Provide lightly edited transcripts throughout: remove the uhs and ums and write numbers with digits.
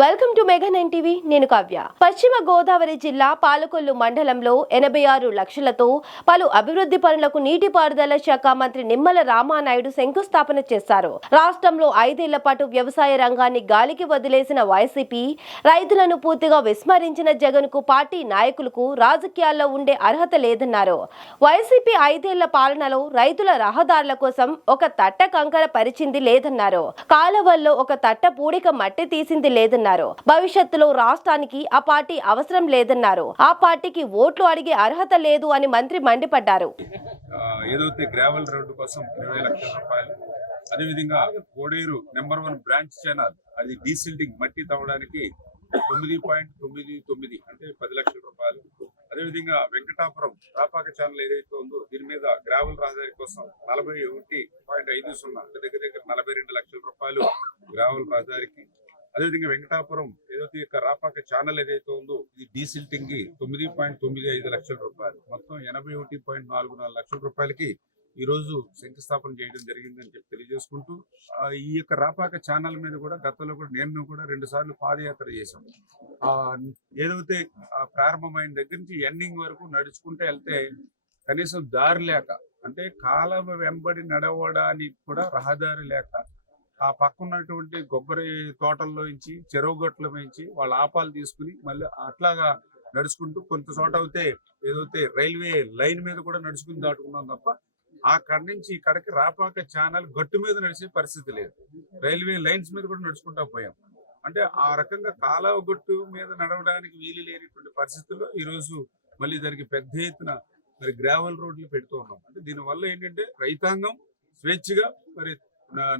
Welcome to mega 9 TV. నేను కావ్య. పశ్చిమ గోదావరి జిల్లా పాలకొల్లు మండలంలో 86 లక్షలతో పలు అభివృద్ధి పనులకు నీటిపారుదల శాఖ మంత్రి నిమ్మల రామానాయుడు శంకుస్థాపన చేశారు. రాష్ట్రంలో 5 ఏళ్ల పాటు వ్యవసాయ రంగాన్ని గాలికి వదిలేసిన వైసీపీ రైతులను పూర్తిగా విస్మరించిన జగన్ కు పార్టీ నాయకులకు రాజకీయాల్లో ఉండే అర్హత లేదన్నారు. వైసీపీ 5 ఏళ్ల పాలనలో రైతుల రహదారుల కోసం ఒక తట్ట కంకర పరిచింది లేదన్నారు. కాలవల్లో ఒక తట్ట పూడిక మట్టి తీసింది లేదన్నారు. భవిష్యత్తులో రాష్ట్రానికి ఆ పార్టీ అవసరం లేదన్నారు. ఆ పార్టీకి ఓట్లు అడిగే అర్హత లేదు అని మంత్రి మండిపడ్డారు. ఏదైతే గ్రావెల్ రోడ్డు కోసం 20 లక్షల రూపాయలు, అదేవిధంగా కోడేరు నెంబర్ 1 బ్రాంచ్ ఛానల్ అది డీసిల్టింగ్ మట్టి తవ్వడానికి 9.99 అంటే 10 లక్షల రూపాయలు, అదేవిధంగా వెంకటాపురం రాపాక ఛానల్ ఏదైతే ఉందో దీని మీద గ్రావెల్ రహదారి కోసం 41.50 దగ్గర 42 లక్షల రూపాయలు గ్రావెల్ రహదారికి, అదేవిధంగా వెంకటాపురం ఏదైతే రాపాక ఛానల్ ఏదైతే ఉందో ఇది డీసిల్టింగ్ కి 9.95 లక్షల రూపాయలు, మొత్తం 81.44 లక్షల రూపాయలకి ఈ రోజు శంకుస్థాపన చేయడం జరిగిందని చెప్పి తెలియజేసుకుంటూ, ఈ యొక్క రాపాక ఛానల్ మీద కూడా గతంలో కూడా నేను కూడా 2 సార్లు పాదయాత్ర చేశాం. ఏదైతే ప్రారంభమైన దగ్గర నుంచి ఎండింగ్ వరకు నడుచుకుంటూ వెళ్తే కనీసం దారి లేక, అంటే కాలువ వెంబడి నడవడానికి కూడా రహదారి లేక ఆ పక్కన్నటువంటి కొబ్బరి తోటల్లో నుంచి చెరువు గట్ల నుంచి వాళ్ళ ఆపాలు తీసుకుని మళ్ళీ అట్లాగా నడుచుకుంటూ కొంత చోట అయితే ఏదైతే రైల్వే లైన్ మీద కూడా నడుచుకుని దాటుకున్నాం తప్ప అక్కడి నుంచి ఇక్కడికి రాపాక ఛానల్ గట్టు మీద నడిచే పరిస్థితి లేదు. రైల్వే లైన్స్ మీద కూడా నడుచుకుంటా పోయాం. అంటే ఆ రకంగా కాలువ గట్టు మీద నడవడానికి వీలు లేనిటువంటి పరిస్థితుల్లో ఈరోజు మళ్ళీ దానికి పెద్ద ఎత్తున మరి గ్రావెల్ రోడ్లు పెడుతూ ఉన్నాం. అంటే దీనివల్ల ఏంటంటే రైతాంగం స్వేచ్ఛగా మరి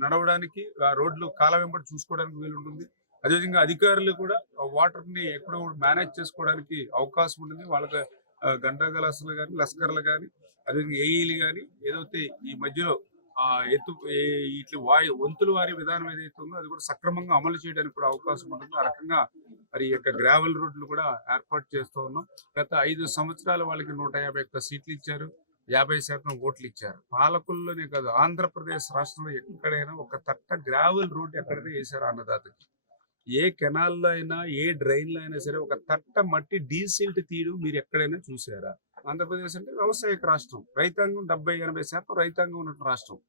నడవడానికి ఆ రోడ్లు కాలం వెంబడి చూసుకోవడానికి వీలుంటుంది. అదేవిధంగా అధికారులు కూడా వాటర్ ని ఎక్కడ మేనేజ్ చేసుకోవడానికి అవకాశం ఉంటుంది. వాళ్ళకి గంటా గలాసులు కానీ, లస్కర్లు కానీ, అదేవిధంగా ఏఈలు కానీ ఏదైతే ఈ మధ్యలో ఇట్లా వంతుల వారి విధానం ఏదైతే ఉందో అది కూడా సక్రమంగా అమలు చేయడానికి కూడా అవకాశం ఉంటుంది. ఆ రకంగా మరి యొక్క గ్రావెల్ రోడ్లు కూడా ఏర్పాటు చేస్తూ ఉన్నాం. గత 5 సంవత్సరాలు వాళ్ళకి 151 సీట్లు ఇచ్చారు, 50% ఓట్లు ఇచ్చారు. పాలకుల్లోనే కాదు ఆంధ్రప్రదేశ్ రాష్ట్రంలో ఎక్కడైనా ఒక తట్ట గ్రావెల్ రోడ్ ఎక్కడైతే వేశారు అన్నదాతకి, ఏ కెనాల్లో అయినా ఏ డ్రైన్లో అయినా సరే ఒక తట్ట మట్టి డీసిల్ట్ తీయడం మీరు ఎక్కడైనా చూసారా? ఆంధ్రప్రదేశ్ అంటే వ్యవసాయక రాష్ట్రం, రైతాంగం 70-80% రైతాంగం ఉన్న రాష్ట్రం.